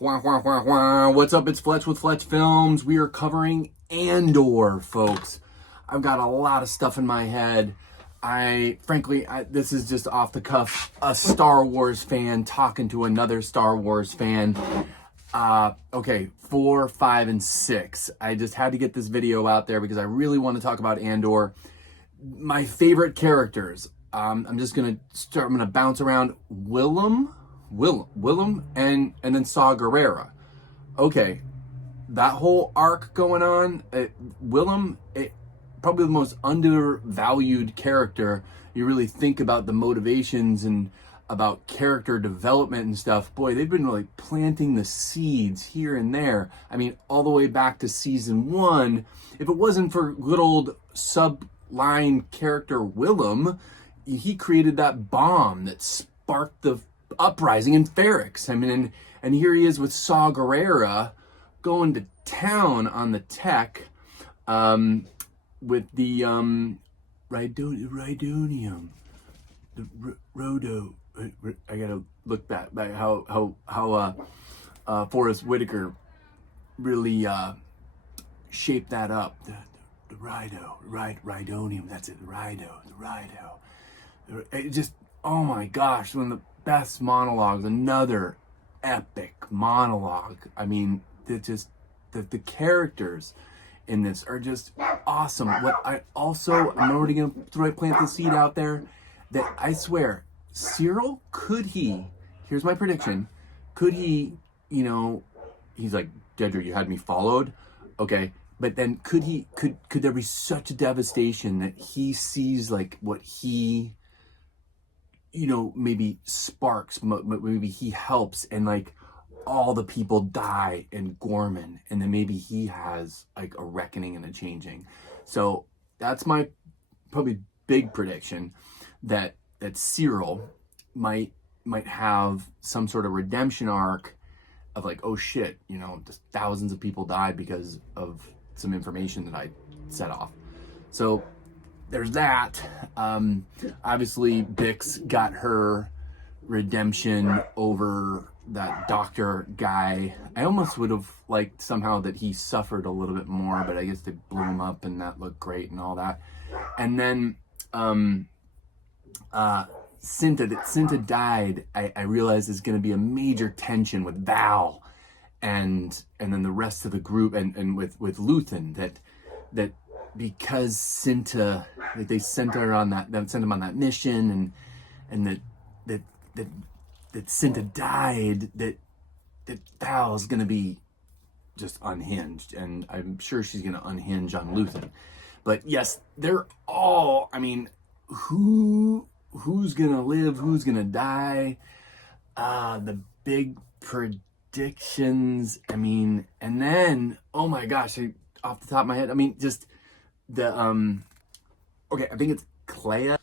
What's up? It's Fletch with Fletch Films. We are covering Andor, folks. I've got a lot of stuff in my head. This is just off the cuff. A Star Wars fan talking to another Star Wars fan. Okay, 4, 5, and 6. I just had to get this video out there because I really want to talk about Andor. My favorite characters. I'm gonna bounce around Willem, and then Saw Gerrera. Okay, that whole arc going on. Willem, probably the most undervalued character. You really think about the motivations and about character development and stuff. Boy, they've been really planting the seeds here and there. I mean, all the way back to season 1. If it wasn't for good old subline character Willem, he created that bomb that sparked the uprising in Ferrix. I mean, and here he is with Saw Gerrera going to town on the tech with the Rhydonium, the Rhodo. I gotta look back how Forrest Whitaker really shaped that up. The Rhydonium. That's it. The Rhydo. It just, oh my gosh, one of the best monologues. Already epic monologue. I mean, the characters in this are just awesome. I'm already gonna plant the seed out there that I swear, Cyril, here's my prediction, he's like, Dedra, you had me followed. Okay. But then could there be such a devastation that he sees like what he, maybe sparks, maybe he helps, and like all the people die in Gorman, and then maybe he has like a reckoning and a changing. So that's my probably big prediction, that Cyril might have some sort of redemption arc of like, oh shit, just thousands of people died because of some information that I set off. So there's that. Obviously Bix got her redemption over that doctor guy. I almost would have liked somehow that he suffered a little bit more, but I guess they blew him up and that looked great and all that. And then Cinta died. I realized there's going to be a major tension with Val and then the rest of the group and with Luthen, that because Cinta, that they sent him on that mission, and that Cinta died, that Val's gonna be just unhinged, and I'm sure she's gonna unhinge on Luthen. But yes, they're all, I mean, who's gonna live, who's gonna die, the big predictions. I mean, and then, oh my gosh, off the top of my head, I mean, just the okay, I think it's Clea.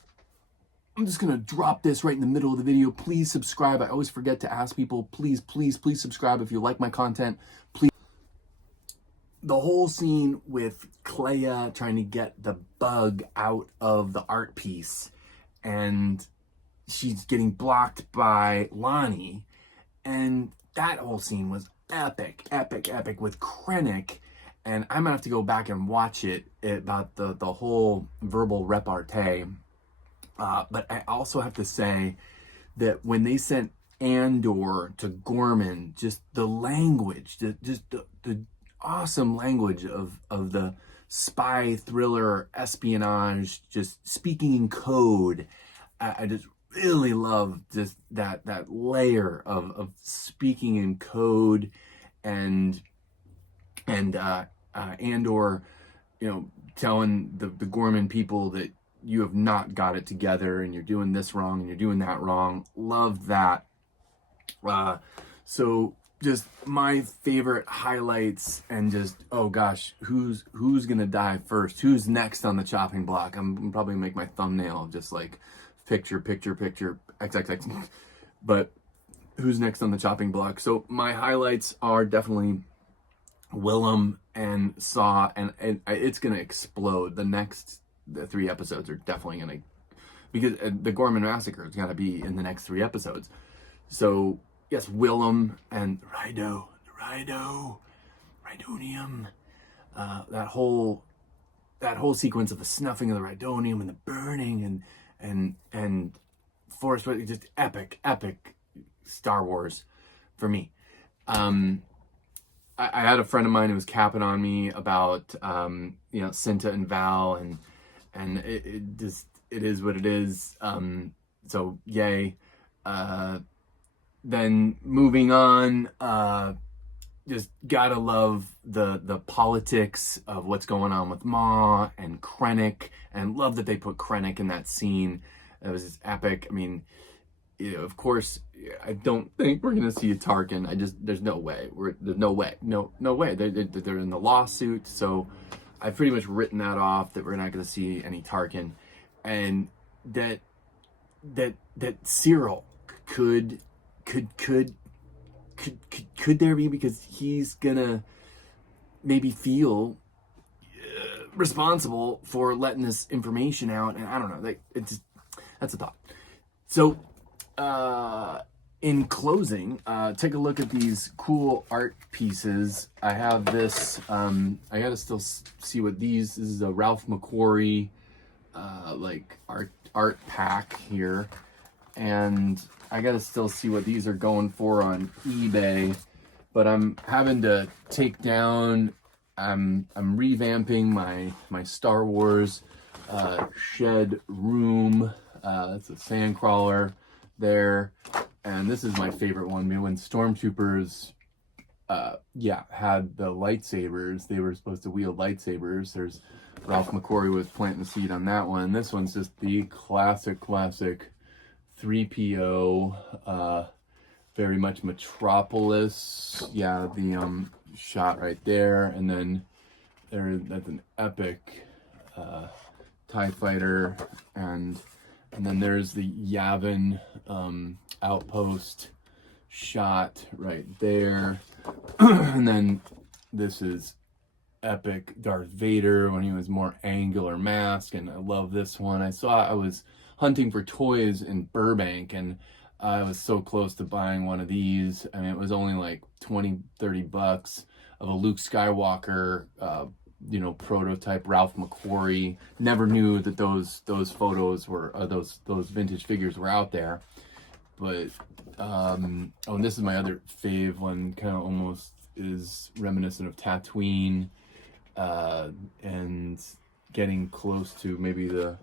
I'm just gonna drop this right in the middle of the video. Please subscribe. I always forget to ask people, please subscribe if you like my content. Please. The whole scene with Clea trying to get the bug out of the art piece, and she's getting blocked by Lonnie, and that whole scene was epic with Krennic. And I'm gonna have to go back and watch it about the whole verbal repartee. But I also have to say that when they sent Andor to Gorman, just the language, the awesome language of the spy thriller espionage, just speaking in code. I just really love just that layer of speaking in code, and Andor, telling the Gorman people that you have not got it together and you're doing this wrong and you're doing that wrong. Love that. So just my favorite highlights, and just, oh gosh, who's gonna die first? Who's next on the chopping block? I'm probably gonna make my thumbnail just like picture XXX. But who's next on the chopping block? So my highlights are definitely Willem and Saw, and it's gonna explode. The 3 episodes are definitely gonna, because the Gorman massacre is gonna be in the next 3 episodes. So yes, Willem and Rhydonium. That whole sequence of the snuffing of the Rhydonium and the burning and Forest, just epic Star Wars for me. I had a friend of mine who was capping on me about Cinta and Val, and it is what it is. So yay. Then moving on, just gotta love the politics of what's going on with Ma and Krennic, and love that they put Krennic in that scene. It was just epic. I mean, of course, I don't think we're gonna see a Tarkin. There's no way. There's no way. No way. They're in the lawsuit, so I've pretty much written that off. That we're not gonna see any Tarkin, and that Cyril could there be, because he's gonna maybe feel responsible for letting this information out, and I don't know. That's a thought. So. In closing, take a look at these cool art pieces. I have this, I gotta still see what this is a Ralph McQuarrie, like art pack here. And I gotta still see what these are going for on eBay, but I'm having to take down, I'm revamping my Star Wars, shed room. It's a sandcrawler there, and this is my favorite one. When stormtroopers had the lightsabers, they were supposed to wield lightsabers. There's Ralph McQuarrie was planting the seed on that one. This one's just the classic 3PO, very much Metropolis. Yeah, the shot right there, and then that's an epic TIE fighter, and then there's the Yavin outpost shot right there. And then this is epic Darth Vader when he was more angular mask, and I love this one. I was hunting for toys in Burbank, and I was so close to buying one of these. I mean, it was only like $20-$30 of a Luke Skywalker prototype Ralph McQuarrie. Never knew that those photos were those vintage figures were out there. But and this is my other fave one, kind of almost is reminiscent of Tatooine, and getting close to maybe the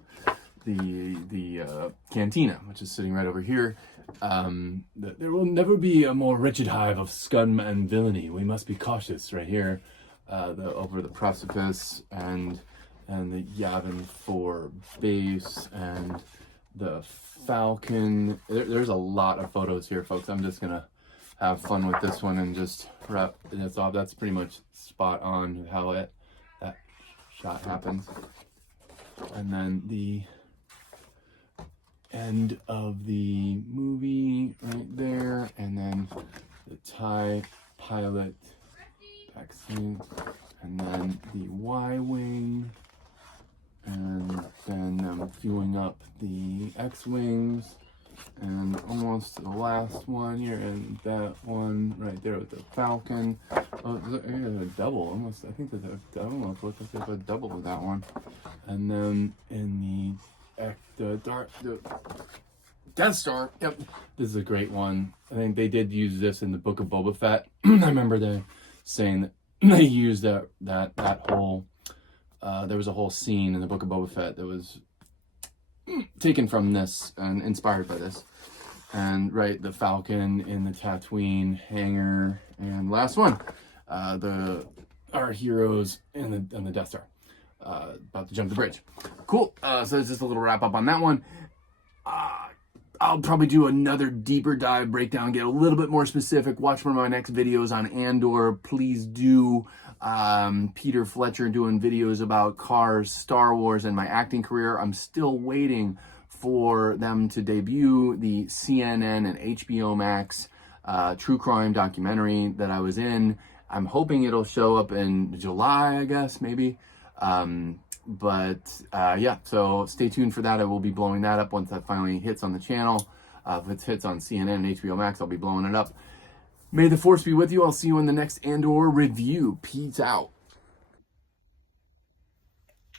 cantina, which is sitting right over here. There will never be a more wretched hive of scum and villainy. We must be cautious right here. Over the precipice, and the Yavin 4 base, and the Falcon. There's a lot of photos here, folks. I'm just gonna have fun with this one and just wrap this off. That's pretty much spot on how that shot happens. And then the end of the movie right there, and then the TIE pilot vaccine, and then the Y-wing, and then I'm queuing up the X-wings, and almost the last one here, and that one right there with the Falcon. Oh, there's a double, almost. I think there's a double. Looks like there's a double with that one. And then in the Death Star. Yep, this is a great one. I think they did use this in the Book of Boba Fett. I remember they saying that they used that whole. There was a whole scene in the Book of Boba Fett that was taken from this and inspired by this. And right, the Falcon in the Tatooine hangar, and last one, our heroes in the Death Star, about to jump the bridge. Cool. So there's just a little wrap up on that one. I'll probably do another deeper dive breakdown, get a little bit more specific. Watch one of my next videos on Andor. Please do. Peter Fletcher doing videos about cars, Star Wars, and my acting career. I'm still waiting for them to debut the CNN and HBO Max true crime documentary that I was in. I'm hoping it'll show up in July, I guess, maybe. Yeah, so stay tuned for that. I will be blowing that up once that finally hits on the channel. If it fits on CNN and HBO Max, I'll be blowing it up. May the force be with you. I'll see you in the next Andor review. Peace out.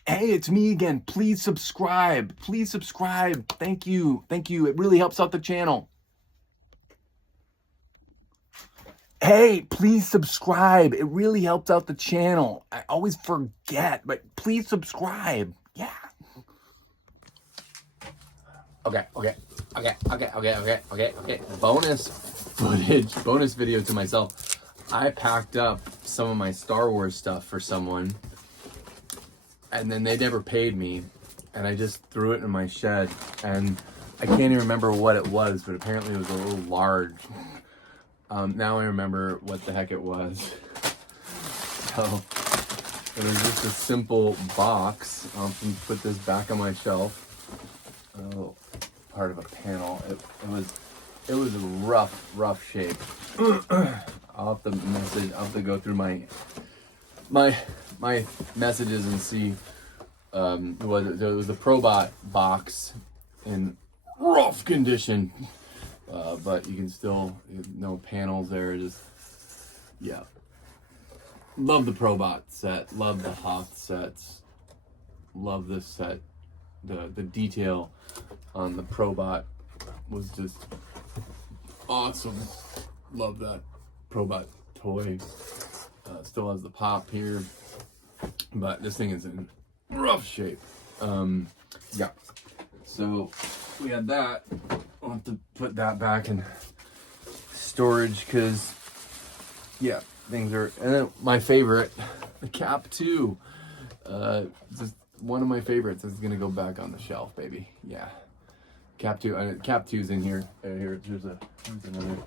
Hey, it's me again. Please subscribe. Please subscribe. Thank you. Thank you. It really helps out the channel. Hey, please subscribe. It really helps out the channel. I always forget, but please subscribe. Yeah. Okay. Bonus footage, bonus video to myself. I packed up some of my Star Wars stuff for someone, and then they never paid me, and I just threw it in my shed, and I can't even remember what it was, but apparently it was a little large. Now I remember what the heck it was. So it was just a simple box. I'll put this back on my shelf. Oh, part of a panel. It was a rough shape. I'll have to go through my messages and see. It was the Probot box in rough condition. But you can still, no panels there, just, yeah. Love the Probot set, love the Hoth sets, love this set. The detail on the Probot was just awesome. Love that Probot toy. Still has the pop here, but this thing is in rough shape. Yeah, so we had that. I'll have to put that back in storage because, yeah, things are. And then my favorite, the Cap 2. Just one of my favorites is gonna go back on the shelf, baby. Yeah, Cap 2. Cap 2's in here. Here's another.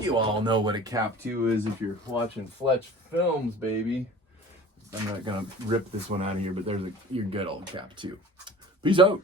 You all know what a Cap 2 is if you're watching Fletch films, baby. I'm not gonna rip this one out of here, but there's your good old Cap 2. Peace out.